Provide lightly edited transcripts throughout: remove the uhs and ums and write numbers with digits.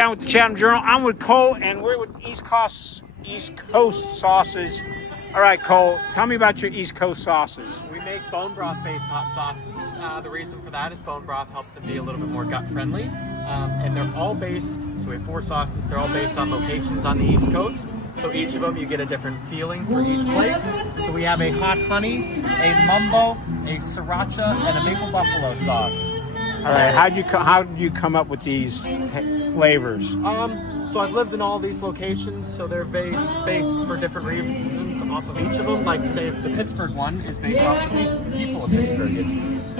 Down with the Chatham Journal. I'm with Cole, and we're with East Coast sauces. All right, Cole, tell me about your East Coast sauces. We make bone broth based hot sauces. The reason for that is bone broth helps them be a little bit more gut friendly. And they're all based, so we have 4 sauces, they're all based on locations on the East Coast. So each of them you get a different feeling for each place. So we have a hot honey, a mumbo, a sriracha, and a maple buffalo sauce. All right, how did you come up with these flavors? So I've lived in all these locations, so they're based for different reasons off of each of them. Like say the Pittsburgh one is based off of these people of Pittsburgh. It's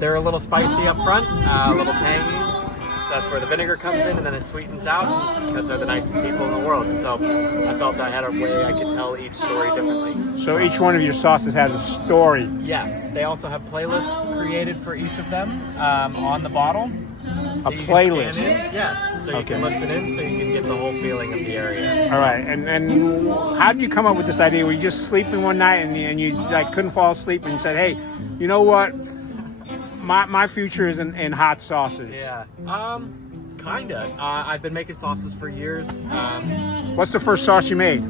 they're a little spicy up front, a little tangy. So that's where the vinegar comes in, and then it sweetens out because they're the nicest people in the world. So I felt I had a way I could tell each story differently. So each one of your sauces has a story. Yes, they also have playlists created for each of them on the bottle. A playlist? Yes, so you can listen in, so you can get the whole feeling of the area. All right, and how did you come up with this idea? Were you just sleeping one night and you like couldn't fall asleep and you said, hey, you know what? My future is in hot sauces. Yeah, kinda. I've been making sauces for years. What's the first sauce you made?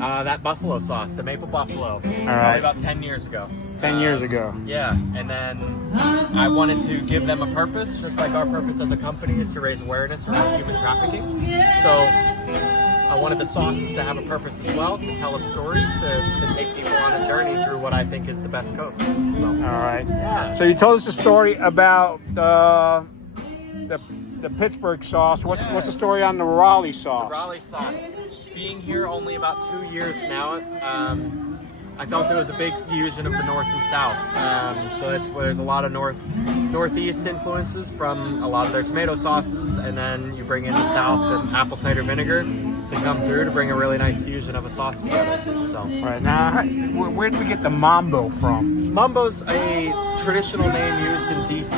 That buffalo sauce, the maple buffalo. All right. Probably about 10 years ago. 10 years ago. Yeah, and then I wanted to give them a purpose, just like our purpose as a company is to raise awareness around human trafficking. So I wanted the sauces to have a purpose as well, to tell a story, to take people on a journey through what I think is the best coast. So. All right. Yeah. So you told us a story about the Pittsburgh sauce. What's the story on the Raleigh sauce? The Raleigh sauce. Being here only about 2 years now, I felt it was a big fusion of the North and South. So that's where there's a lot of Northeast influences from a lot of their tomato sauces, and then you bring in the South and apple cider vinegar to come through to bring a really nice fusion of a sauce together. So. All right. Now, where did we get the Mambo from? Mambo's a traditional name used in DC.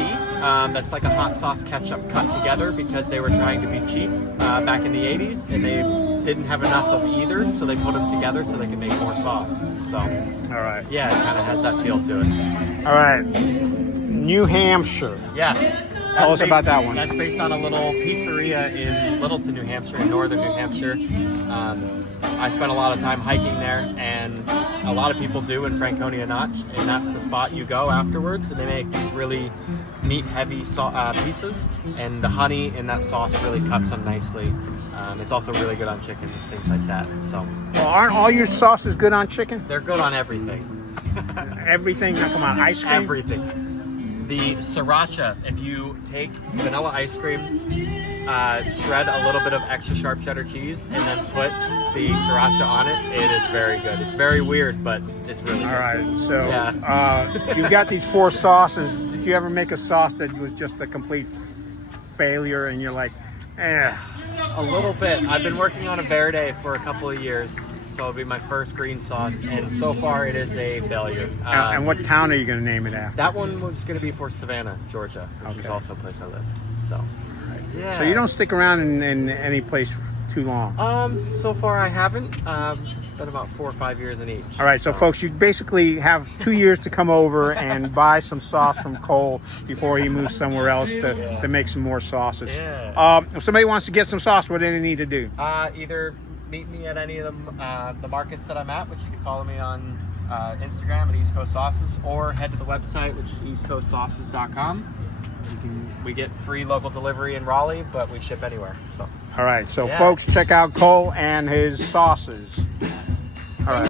That's like a hot sauce ketchup cut together because they were trying to be cheap back in the 80s, and they didn't have enough of either, so they put them together so they could make more sauce. So, all right. Yeah, it kind of has that feel to it. All right. New Hampshire. Yes. Tell us about that one. That's based on a little pizzeria in Littleton, New Hampshire, in northern New Hampshire. I spent a lot of time hiking there, and a lot of people do in Franconia Notch, and that's the spot you go afterwards. And they make these really meat-heavy pizzas, and the honey in that sauce really cuts them nicely. It's also really good on chicken and things like that. So, well, aren't all your sauces good on chicken? They're good on everything. Everything? Now, come on, ice cream? Everything. The sriracha, if you take vanilla ice cream, shred a little bit of extra sharp cheddar cheese, and then put the sriracha on it, it is very good. It's very weird, but it's really good. All right, so yeah. You've got these 4 sauces. Did you ever make a sauce that was just a complete failure and you're like, eh? A little bit. I've been working on a verde for a couple of years, so it'll be my first green sauce, and so far it is a failure. And what town are you going to name it after? That one was going to be for Savannah, Georgia, which is also a place I lived. So, yeah. So you don't stick around in any place too long? So far I haven't. Been about 4 or 5 years in each. All right, so folks, you basically have 2 years to come over and buy some sauce from Cole before he moves somewhere else to make some more sauces. Yeah. If somebody wants to get some sauce, what do they need to do? Either meet me at any of the markets that I'm at, which you can follow me on Instagram at East Coast Sauces, or head to the website, which is eastcoastsauces.com. We get free local delivery in Raleigh, but we ship anywhere. So. All right, so folks, check out Cole and his sauces. All right.